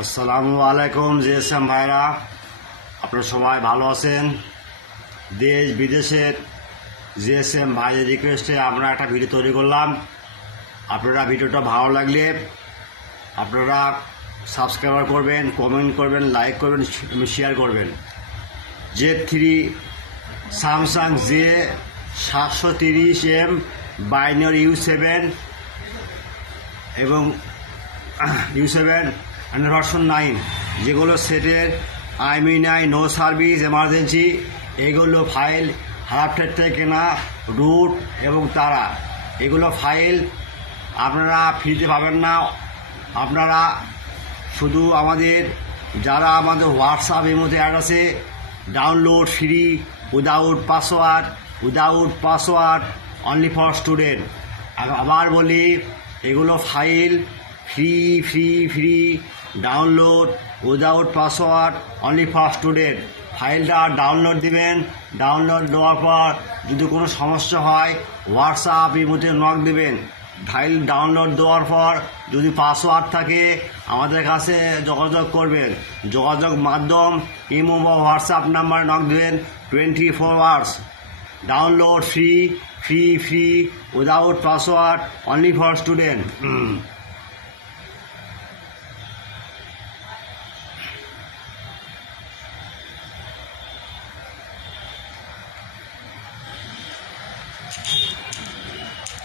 আসসালামু আলাইকুম জিএসএম ভাইরা, আপনারা সবাই ভালো আছেন? দেশ বিদেশের জিএসএম ভাইদের রিকোয়েস্টে আমরা একটা ভিডিও তৈরি করলাম। আপনারা ভিডিওটা ভালো লাগলে আপনারা সাবস্ক্রাইব করবেন, কমেন্ট করবেন, লাইক করবেন, শেয়ার করবেন। J3 Samsung J730FM binary U7 এবং U7 ভার্সন 9, যেগুলো সেটের IMEI নো সার্ভিস এমার্জেন্সি, এগুলো ফাইল হারাফটের থেকে কেনা রুট এবং তারা এগুলো ফাইল আপনারা ফ্রিতে পাবেন না। আপনারা শুধু যারা আমাদের হোয়াটসঅ্যাপের মধ্যে অ্যাড আছে, download free without password only for student. আবার বলি, এগুলো file free download without password only for student. ফাইলটা ডাউনলোড দিবেন। ডাউনলোড দেওয়ার পর যদি কোনো সমস্যা হয় হোয়াটসঅ্যাপের মধ্যে নক দেবেন। ফাইল ডাউনলোড দেওয়ার পর যদি পাসওয়ার্ড থাকে আমাদের কাছে যোগাযোগ করবেন। যোগাযোগ মাধ্যম ইমো বা হোয়াটসঅ্যাপ নাম্বারে নক দেবেন 24 hours. Download free without password only for student.